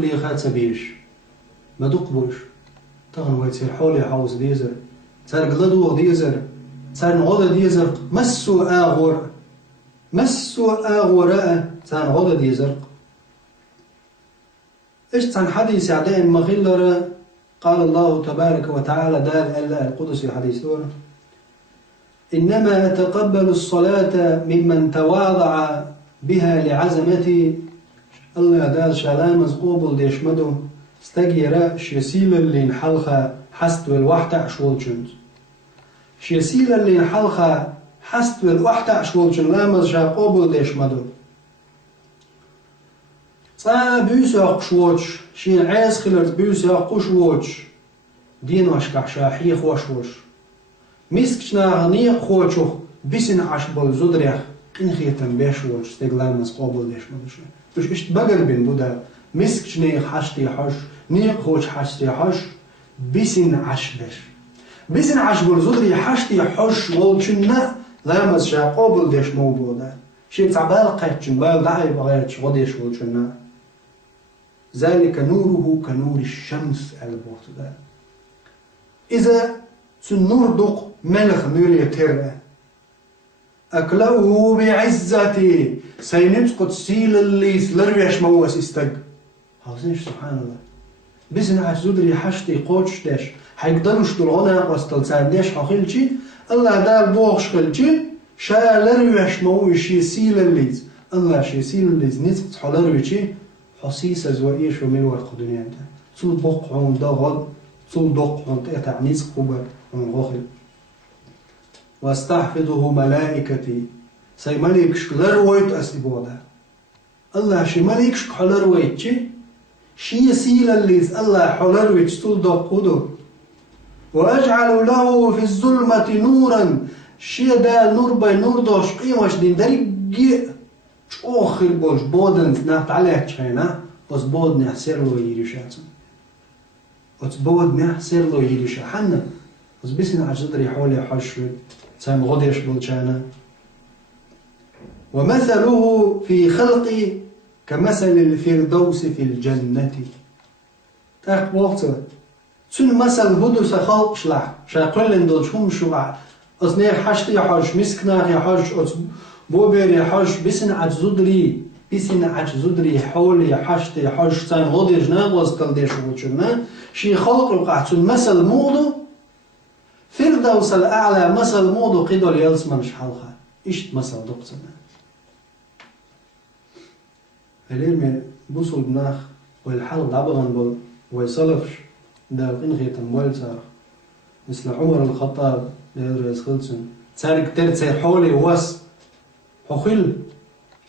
لي خات سبيش ما دقبوش تغن ويتصير حولي حوز ديزر صار قلدو ديزر صار نغض ديزر مسو آغوراء صار نغض ديزر إيش عن حديث عدائن مغلرة قال الله تبارك وتعالى دال ألا القدس حديث دور إنما أتقبل الصلاة ممن تواضع بها لعزمتي الله دال شلام قوبل ديشمدو استجيرا شيسيل اللي نحلخا حست والوحدة عشولشنز شيسيل اللي نحلخا حست والوحدة عشولشن لامز شا قوبل ديشمدو صا بيوسا قشوش شين عيس خلرت بيوسا قشوش دين وشكح شاحيخ وشوش مسكشنا غنيق خوشوخ بسن عشبل زدريخ قنخيتن بيشوش استقلامز قوبل ديشمدو مش اشت بقر بين بودا مسكش نيخ حشتي حش نيق خوش حشتي حش بسن عشبش بسن عشبل زدري حشتي حش والشنا لامز شا قوبل ديش موضوع شيء تعبال قيتشن بال دعي بغيتش غديش والشنا ذلك نوره كنور الشمس البوت ده إذا سنور دق ملخ نور يترى أكله بعزتي سينتقد سيل اللي سلريش موس استق حوزينش سبحان الله بسن عزودري حشتي قوتش داش حيقدرش طلعونا وستل سانديش حخيلشي الله دال بوغش خلشي شا لريش موش يسيل اللي الله شي سيل اللي نتقد حلرويشي حسيسة زوائيش وملوى القدنيا انت تول بقعون دا غد تول دقعون تقطع نتق قبر ونغخل واستحفظه ملائكتي سي مليكش لرويت أسلبودا الله شي مليكش حلرويت شي يسيل اللي الله حلرويت تول دقودو وأجعل له في الظلمة نورا شي دا نور باي نور دوش قيمش دين دريق آخر باش بودن نحت عليه تشينا بس بود نحسر له يريشاتن بس بود نحسر له يريشا حنا بس بسنا عجدري حولي حشو سام غديش بالجانا ومثله في خلقي كمثل الفردوس في الجنة تاك وقت تون مثل هدو سخلق شلح شاقلن دول شوم شوع أصنير حشتي حش مسكنا يا حش بوبر يا حش بسن عج زدري حولي حشتي حش سام غديش ناقص تلديش وجنا شي خلق القعت مثل موضو فردوس الأعلى مثل موضو قيدو ليلسما مش حلقة إيش مثل دقتنا اليرمي بوصل بناخ والحل دبغن بل ويصلفش دا القنخية تنبول سار مثل عمر الخطاب يدرس خلصن تسارك ترتسي حولي وس حخيل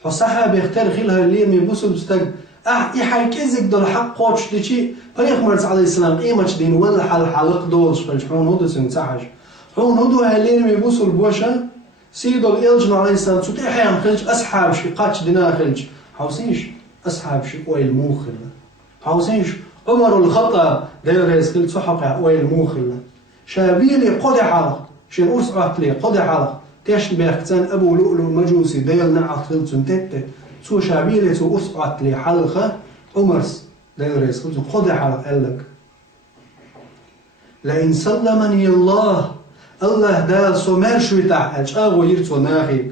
حصحا بيختار خيلها اليرمي بوصل بستق إيحاي كيزك دول حق قوتش دي شي فيخمرت عليه السلام قيمتش دين ولا حلق دولش فالحون هدو سنتسحش حون هدو هاليرمي بوصل بوشا سيدو الإلجن عليه السلام تسوت إيحيان خلج أسحاب شي قاتش دينا خلج حوسينش أسحاب شي ويل موخل حوسينش عمر الخطاب داير يسكيل صحق ويل موخل شابيلي قدي حلق شين أرسعت لي قدي حلق تيش بيختان أبو لؤلؤ مجوسي دايل نعت خلصن تتت سو شابيلي سو أرسعت لي حلقة عمرس داير يسكيل قدي حلق قالك لئن سلمني الله دال سمر شويتع أجاغو يرتو ناخيك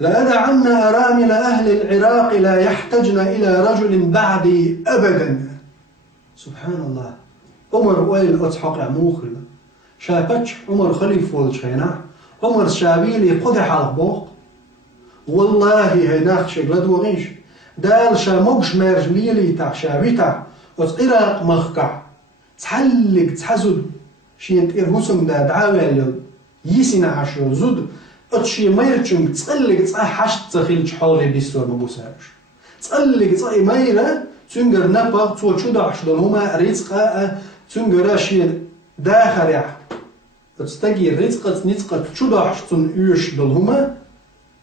لأدعن أرامل أهل العراق لا يحتجن إلى رجل بعدي أبدا سبحان الله عمر ويل أتحق موخل شابتش عمر خليفة والشينع عمر شابيلي قدح على بوق والله هناك شغلت وغيش دال شاموش مرجليلي تاع شابيتع وتقراق مخكع تحلق تحزد شين إرهوسم دا دعاوة يسنا عشر زود أتشي ميرتشم تقلق حشت تخيل حولي بيستور مبوسارش تقلق تقلق ميرة تنقر نبغ تو شو دعش هما رزقة تنقر شين داخل يح تستجي رزقة نزقة شو دعش تنقيش هما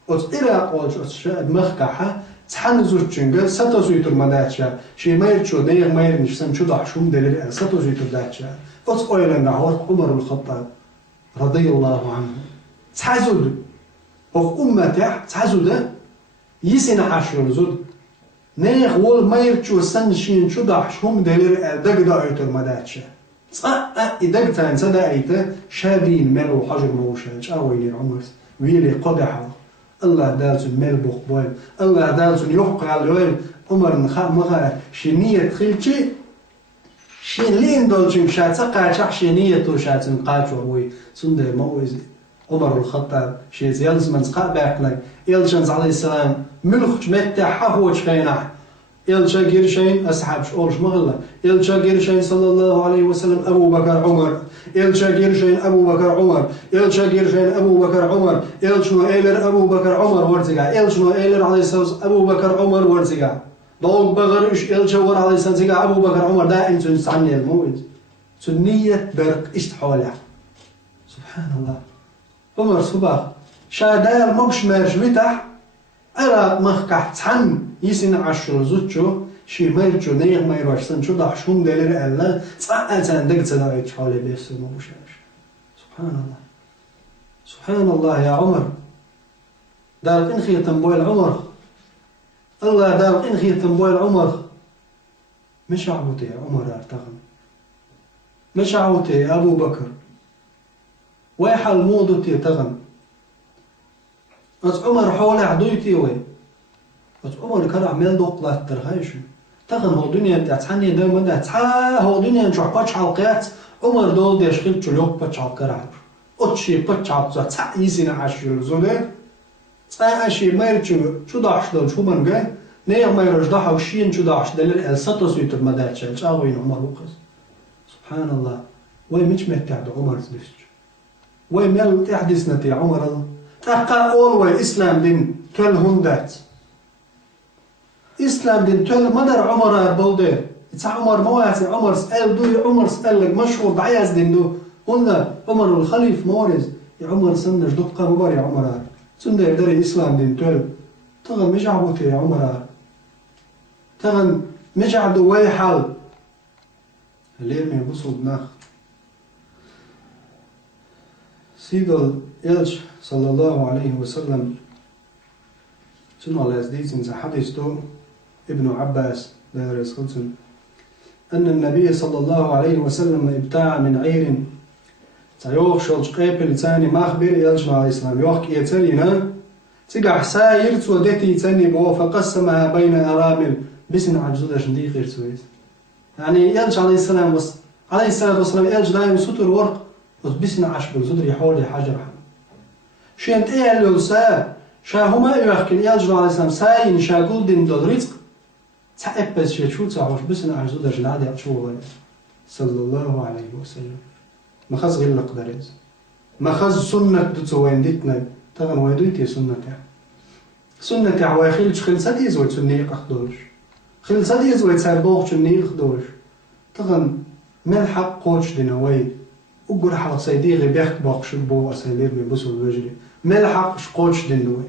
وتقرأ قولش أتشاء دماغك تحنزو تشنقر ستزويتر مداتشا شي ميرتشو دير مير نشسن شو دعشهم دليل ستزويتر داتشا وتقول لنا عمر الخطاب رضي الله عنه تحزد وفي أمته تحزد يسن عشر زود نيخ وول ما يرتشو سنشين شو ضحش هم دلير دقدا ايتر مداتشا إدقتان سدا ايتا شابين ملو حجر موشاج اويني عمرس ويلي قدحا الله دالسون مل بوخ بويل الله دالسون يحقى الويل عمر نخا مغا شنية خلشي شين لين دولشن شاتسا قاچا شنية تو شاتن قاچو وي سنده موزي عمر الخطاب شيز يلز من سقا باقنا يلشنز عليه السلام ملخش متى حهوش خينح يلشا قرشين أصحاب شؤولش مغلا يلشا قرشين صلى الله عليه وسلم أبو بكر عمر يلشا قرشين أبو بكر عمر يلشا قرشين أبو بكر عمر يلشنو إيلر أبو بكر عمر ورزقا يلشنو إيلر عليه السلام أبو بكر عمر ورزقا ضوق بغرش يلشا ور عليه السلام أبو بكر عمر دائم تنسعني الموت سنية برق استحولة سبحان الله عمر صباح شادال مبش مارش بتح أرى مخكح تحن يسين عشر زوجو شي ميرجو نيغ ميروش سنشو ضحشهم دليل ألا ساعتان دق تدعي تحولي بيسو مبشاش سبحان الله سبحان الله يا عمر دارك إنخي تنبوي العمر الله دارك إنخي تنبوي العمر مش عبوتي يا عمر ارتغم مش عبوتي يا أبو بكر ويحل موضتي تغم أس عمر حول عدويتي وي أس عمر كان عمل دوق ترهايشو تغن هو دنيا تحني دائما ده تها هو دنيا نشوف بتش حلقات عمر دول ديشكل تلوك بتش حلقات أتشي بتش حلقات تها يزين عشر زوده تها أشي ما يرجو شو داش دول شو من جاي نيا ما يرجع ده حوشين شو داش دليل السطو سويتر مدارش أغوين عمر وقص سبحان الله وين مش متعد عمر زلفت وين مال تحدثنا تي عمر الله تقا أول إسلام دين تل هندات إسلام دين تل مدر عمر أربودير إتسا عمر مواسي عمر سأل دوي عمر سأل لك مشهور بعياز دين دو هنا عمر الخليف مورز يا عمر سنج دقة مبار يا عمر سنده يدري إسلام دين تل تغن مجعبوتي يا عمر تغن مجعدو وي حال الليل ما يبصوا بناخ سيدل إلش صلى الله عليه وسلم سنو على يزديد حديثه ابن عباس لا يسخلسن أن النبي صلى الله عليه وسلم ابتاع من عير سيوخ شلش قيبل تاني مخبر إلش عليه السلام يوخ كيتلينا تقع ساير تودتي تاني بو فقسمها بين أرامل بسن عجزودة شنديق إرسويس يعني إلش عليه السلام عليه الصلاة والسلام إلش دائم ستر ورق بسن عشبل صدر يحول حجر شنت إيه اللي سا شاهما يحكي إلش عليه السلام ساين شاقول دين دول رزق تعبس شيء شو تعرف بس أنا عجوز أجناد يعشوا صلى الله عليه وسلم ما خز غير القدرز ما خز سنة تسوين ديتنا تغن ويدويتي سنة عواخيل خلصتي زوج سنة أخدوش خلصتي زوج سربوخ سنة أخدوش تغن ملحق قوش دينوي وقول حلق سيدي غي بيحك باقش بو أسيلير بيبسوا الوجري ملحق قوش دينوي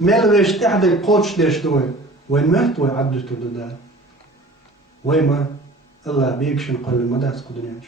ملوش تحدي قوش ديش دوي وين مات ويعدوا ترددان وين ما الله بيكشن قل المدى تقدرينش